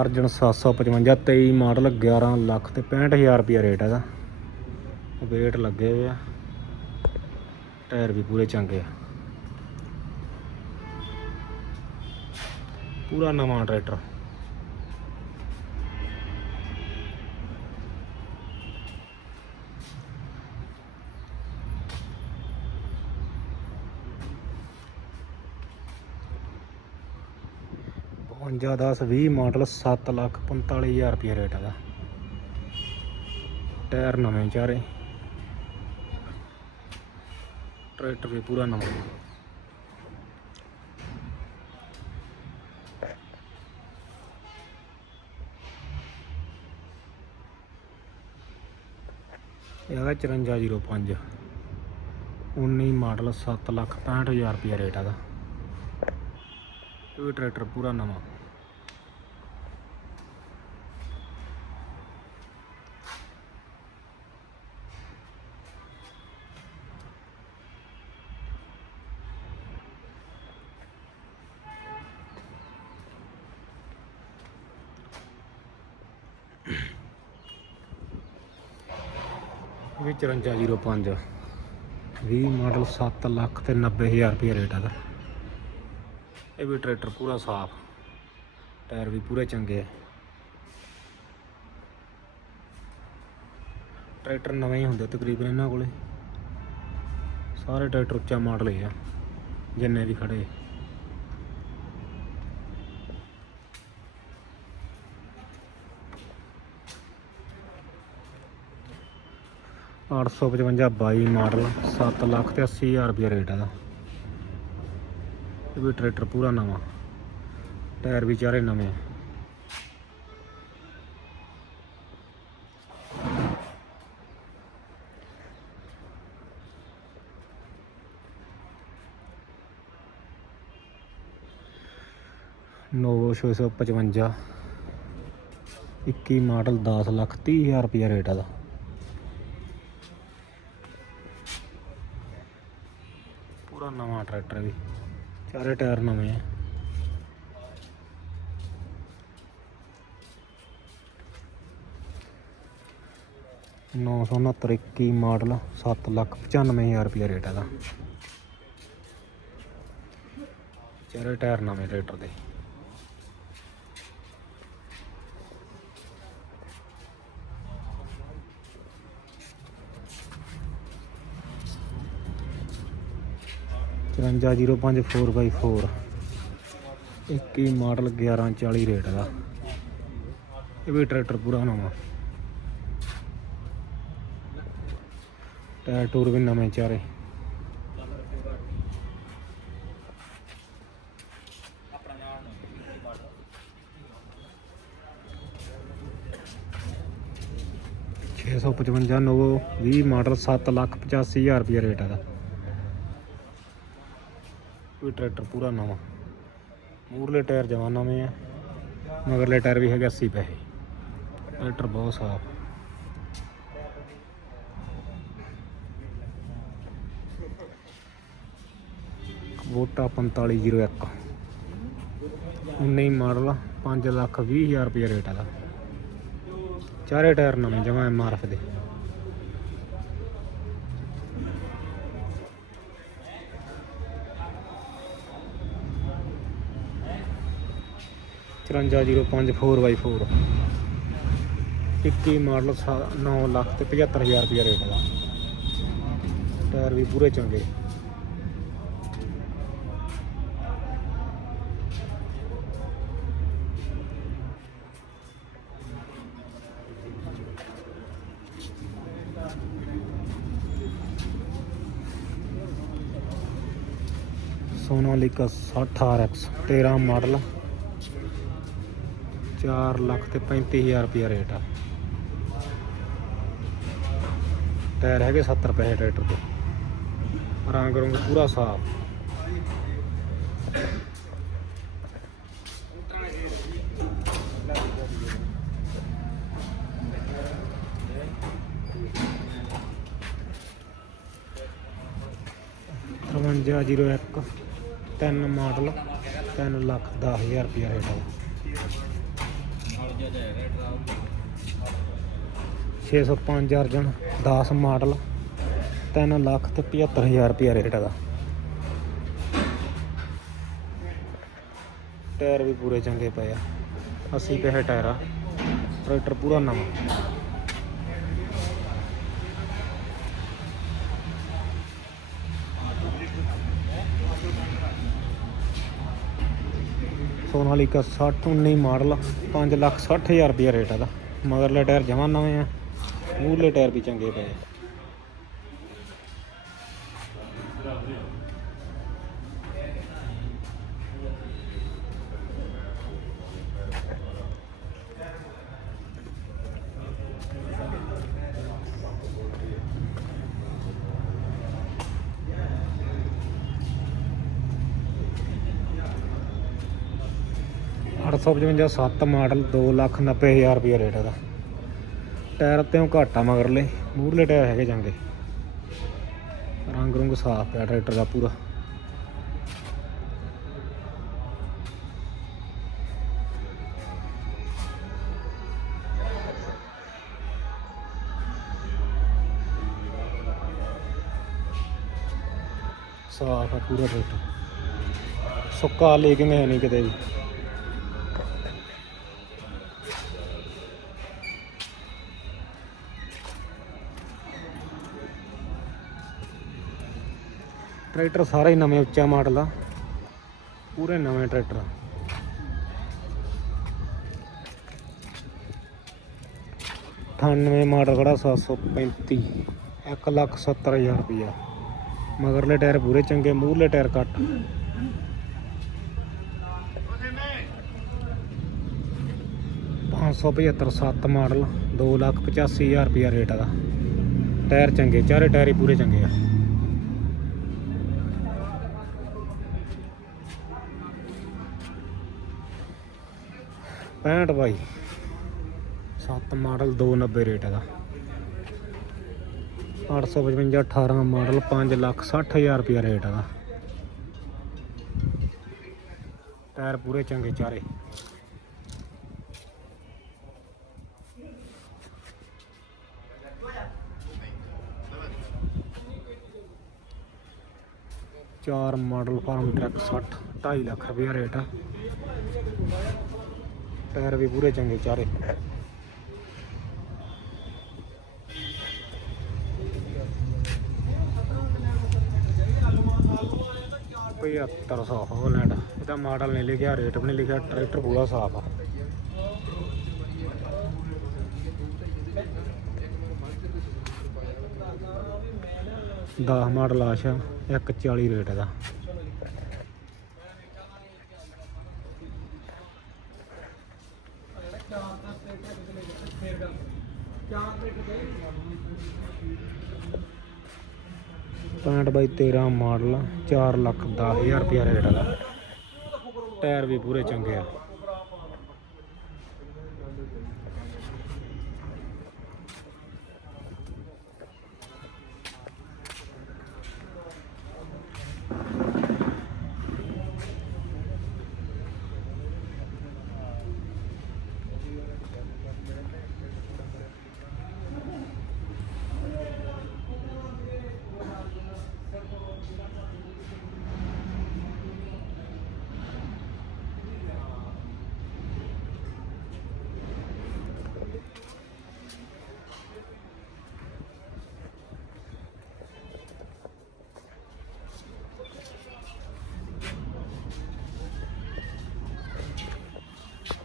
Arjan 755 23 model 11 lakh ਤੇ 65000 ਰੁਪਿਆ rate ਹੈਗਾ ਵੇਟ ਲੱਗੇ ਹੋਏ ਆ। ਟਾਇਰ ਵੀ ਪੂਰੇ ਚੰਗੇ ਆ। ਪੂਰਾ ਨਵਾਂ ਟਰੈਕਟਰ। ਪਚਵੰਜਾ ਦਸ 20 ਮਾਡਲ 7 ਲੱਖ 45000 ਰੁਪਏ ਰੇਟ ਹੈਗਾ ਟਾਇਰ ਨਵੇਂ ਚਾਰੇ। ਟਰੈਕਟਰ ਵੀ ਪੂਰਾ ਨਵਾਂ। ਇਹ ਹੈਗਾ 5405 19 ਮਾਡਲ 7 ਲੱਖ 65000 ਰੁਪਏ ਰੇਟ ਹੈਗਾ ਇਹ ਟਰੈਕਟਰ ਪੂਰਾ ਨਵਾਂ। ਵੀ 5405 20 ਮਾਡਲ 7 ਲੱਖ ਤੇ 90000 ਰੁਪਏ ਰੇਟ ਹੈਗਾ ਇਹ ਵੀ ਟਰੈਕਟਰ ਪੂਰਾ ਸਾਫ਼। ਟਾਇਰ ਵੀ ਪੂਰੇ ਚੰਗੇ ਆ। ਟਰੈਕਟਰ ਨਵੇਂ ਹੀ ਹੁੰਦੇ ਤਕਰੀਬਨ ਇਹਨਾਂ ਕੋਲੇ। ਸਾਰੇ ਟਰੈਕਟਰ ਉੱਚਾ ਮਾਡਲ ਹੀ ਆ, ਜਿੰਨੇ ਵੀ ਖੜੇ ਅੱਠ ਸੌ ਪਚਵੰਜਾ ਬਾਈ ਮਾਡਲ 7 ਲੱਖ ਤੇ 80000 ਰੁਪਏ ਰੇਟ ਹੈਗਾ ਇਹ ਵੀ ਟਰੈਕਟਰ ਪੂਰਾ ਨਵਾਂ। ਟਾਇਰ ਵੀ ਚਾਰੇ ਨਵੇਂ। ਆ। ਨੋਵੋ 655 21 ਮਾਡਲ 10 ਲੱਖ 30000 ਰੁਪਏ ਰੇਟ ਹੈਗਾ ਪੂਰਾ ਟਰੈਕਟਰ ਵੀ। ਚਾਰੇ ਟਾਇਰ ਨਵੇਂ ਆ। ਨੌ ਸੌ ਉਨੱਤਰ ਇੱਕੀ ਮਾਡਲ 7 ਲੱਖ 95000 ਰੁਪਏ ਰੇਟ ਇਹਦਾ। ਚਾਰੇ ਟਾਇਰ ਨਵੇਂ ਟਰੈਕਟਰ ਦੇ। ਚੁਰੰਜਾ 05 4x4 21 ਮਾਡਲ 1140 ਰੇਟ ਦਾ। ਇਹ ਵੀ ਟਰੈਕਟਰ ਪੂਰਾ ਨਵਾਂ। ਟਾਇਰ ਟੂਰ ਵੀ ਨਵੇਂ ਚਾਰੇ। ਛੇ ਸੌ ਪਚਵੰਜਾ ਨੋਵੋ 20 ਮਾਡਲ 7 ਲੱਖ 85000 ਰੁਪਏ ਰੇਟ ਹੈਗਾ ਕੋਈ ਟਰੈਕਟਰ ਪੂਰਾ ਨਵਾਂ। ਮੂਰਲੇ ਟਾਇਰ ਜਮਾ ਨਵੇਂ ਆ, ਮਗਰਲੇ ਟਾਇਰ ਵੀ ਹੈਗੇ 80 ਪੈਸੇ। ਟਰੈਕਟਰ ਬਹੁਤ ਸਾਫ਼। ਵੋਟਾ 4501 19 ਮਾਡਲ 5 ਲੱਖ 20 ਹਜ਼ਾਰ ਰੁਪਏ ਰੇਟ ਦਾ ਚਾਰੇ ਟਾਇਰ ਨਵੇਂ ਜਮਾ ਐਮਆਰਐਫ ਦੇ। ਚੁਰੰਜਾ 05 4x4 21 ਮਾਡਲ 9 ਲੱਖ ਤੇ 75000 ਰੁਪਏ ਰੇਟ ਦਾ। ਟਾਇਰ ਵੀ ਪੂਰੇ ਚੰਗੇ। Sonalika 60 RX 13 model. 4 ਲੱਖ ਤੇ 35000 ਰੁਪਿਆ ਰੇਟ ਆ। ਟਾਇਰ ਹੈਗੇ 70 ਪੈਸੇ ਟਰੈਕਟਰ ਦੇ। ਰੰਗ ਰੰਗ ਪੂਰਾ ਸਾਫ਼। ਤਰਵੰਜਾ ਜ਼ੀਰੋ ਇੱਕ, ਤਿੰਨ ਮਾਡਲ 3 ਲੱਖ 10000 ਰੁਪਿਆ ਰੇਟ ਆ। 605 ਅਰਜਨ 10 ਮਾਡਲ 3 ਲੱਖ ਤੇ 75000 ਰੁਪਏ ਰੇਟ ਹੈਗਾ ਟਾਇਰ ਵੀ ਪੂਰੇ ਚੰਗੇ ਪਏ ਆ। 80 ਪੈਸੇ ਟਾਇਰ ਆ। ਟਰੈਕਟਰ ਪੂਰਾ ਨਵਾਂ। ਸੋਨਾਲੀਕਾ 60 19 ਮਾਡਲ 5 ਲੱਖ 60000 ਰੁਪਏ ਰੇਟ ਇਹਦਾ। ਮਗਰਲੇ ਟਾਇਰ ਜਮਾਂ ਨਵੇਂ ਆ ਮੂਹਰਲੇ ਟਾਇਰ ਵੀ ਚੰਗੇ ਪਏ ਆ। ਅੱਠ ਸੌ ਪਚਵੰਜਾ ਸੱਤ ਮਾਡਲ 2 ਲੱਖ ਨੱਬੇ ਹਜ਼ਾਰ ਰੁਪਏ ਰੇਟ ਇਹਦਾ। ਟਾਇਰ ਤੇ ਘਾਟਾ ਮਗਰਲੇ ਮੂਹਰਲੇ ਟਾਇਰ ਹੈਗੇ ਚੰਗੇ। ਰੰਗ ਰੁੰਗ ਸਾਫ਼ ਪਿਆ ਟਰੈਕਟਰ ਦਾ ਪੂਰਾ। ਸਾਫ਼ ਆ ਪੂਰਾ ਟਰੈਕਟਰ। ਸੁੱਕਾ ਲੀਕਿੰਗ ਹੈ ਨਹੀਂ ਕਿਤੇ ਵੀ। ਟਰੈਕਟਰ ਸਾਰੇ ਹੀ ਨਵੇਂ ਉੱਚਾ ਮਾਡਲ ਆ। ਪੂਰੇ ਨਵੇਂ ਟਰੈਕਟਰ ਅਠਾਨਵੇਂ ਮਾਡਲ ਖੜਾ 735 1 ਲੱਖ 70 ਹਜ਼ਾਰ ਰੁਪਇਆ। ਮਗਰਲੇ ਟਾਇਰ ਪੂਰੇ ਚੰਗੇ, ਮੂਹਰਲੇ ਟਾਇਰ ਘੱਟ। ਪੰਜ ਸੌ ਪਝੱਤਰ ਸੱਤ ਮਾਡਲ 2 ਲੱਖ 85 ਹਜ਼ਾਰ ਰੁਪਇਆ ਰੇਟ ਦਾ ਟਾਇਰ ਚੰਗੇ, ਚਾਰੇ ਟਾਇਰ ਹੀ ਪੂਰੇ ਚੰਗੇ ਆ। ਪੈਂਹਠ ਬਾਈ। ਸੱਤ ਮਾਡਲ 290 ਰੇਟ ਇਹਦਾ 855 18 ਮਾਡਲ 5 ਲੱਖ 60 ਹਜ਼ਾਰ ਰੁਪਇਆ ਰੇਟ ਇਹਦਾ ਟਾਇਰ ਪੂਰੇ ਚੰਗੇ ਚਾਰੇ। ਚਾਰ ਮਾਡਲ ਫਾਰਮ ਟਰੱਕ 60 2.5 ਲੱਖ ਰੁਪਇਆ ਰੇਟ ਆ। ਪੈਰ ਵੀ ਪੂਰੇ ਚੰਗੇ ਚਾਰੇ। ਪਝੱਤਰ ਸੌ ਹੋਲੈਂਡ ਇਹਦਾ ਮਾਡਲ ਨਹੀਂ ਲਿਖਿਆ, ਰੇਟ ਵੀ ਨਹੀਂ ਲਿਖਿਆ, ਟਰੈਕਟਰ ਪੂਰਾ ਸਾਫ਼ ਆ। ਦਸ ਮਾਡਲ ਆਸ਼ਾ 140 ਰੇਟ ਇਹਦਾ। ਪੈਂਹਠ ਬਾਈ 13 ਮਾਡਲ 4 ਲੱਖ 10 ਹਜ਼ਾਰ ਰੁਪਇਆ ਰੇਟ ਇਹਦਾ ਟਾਇਰ ਵੀ ਪੂਰੇ ਚੰਗੇ ਆ।